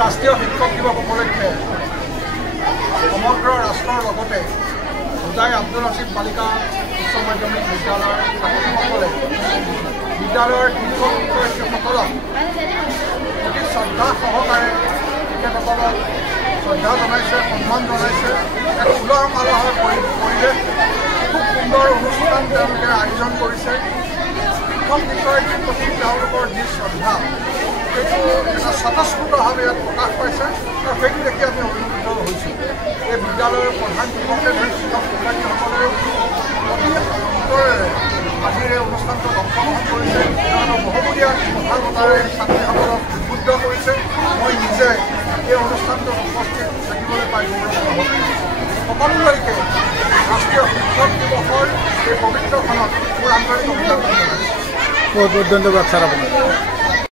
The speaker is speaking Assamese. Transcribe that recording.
ৰাষ্ট্ৰীয় শিক্ষক দিৱস উপলক্ষে সমগ্ৰ ৰাষ্ট্ৰৰ লগতে হোজাই আব্দুল হাছিব বালিকা উচ্চ মাধ্যমিক বিদ্যালয়ৰ ছাত্ৰীসকলে বিদ্যালয়ৰ শিক্ষক শিক্ষয়িত্ৰীসকলক অতি শ্ৰদ্ধা সহকাৰে তেখেতসকলক শ্ৰদ্ধা জনাইছে, সন্মান জনাইছে। এক উলহ মালহৰ পৰিৱেশ, খুব সুন্দৰ অনুষ্ঠান তেওঁলোকে আয়োজন কৰিছে। শিক্ষক শিক্ষয়িত্ৰীৰ প্ৰতি তেওঁলোকৰ যি শ্ৰদ্ধা সেইটো এটা স্বতঃস্ফূৰ্তভাৱে ইয়াত প্ৰকাশ পাইছে আৰু সেইটো দেখি আমি অভিভূত হৈছোঁ। এই বিদ্যালয়ৰ প্ৰধান শিক্ষকে ধৰি শিক্ষক শিক্ষয়িত্ৰীসকলে অতি সুন্দৰেৰে আজিৰ এই অনুষ্ঠানটোত অংশগ্ৰহণ কৰিছে আৰু বহুমূলীয়া কথা বতৰাৰে ছাত্ৰীসকলক উদ্বুদ্ধ কৰিছে। মই নিজে এই অনুষ্ঠানটোত উপস্থিত থাকিবলৈ পাই গৌৰৱ অনুভৱ কৰিছোঁ। সকলোলৈকে ৰাষ্ট্ৰীয় শিক্ষক দিৱসৰ এই পবিত্ৰখনত মোৰ আন্তৰিক অভিনন্দন জনাইছোঁ। বহুত বহুত ধন্যবাদ ছাৰ আপোনাক।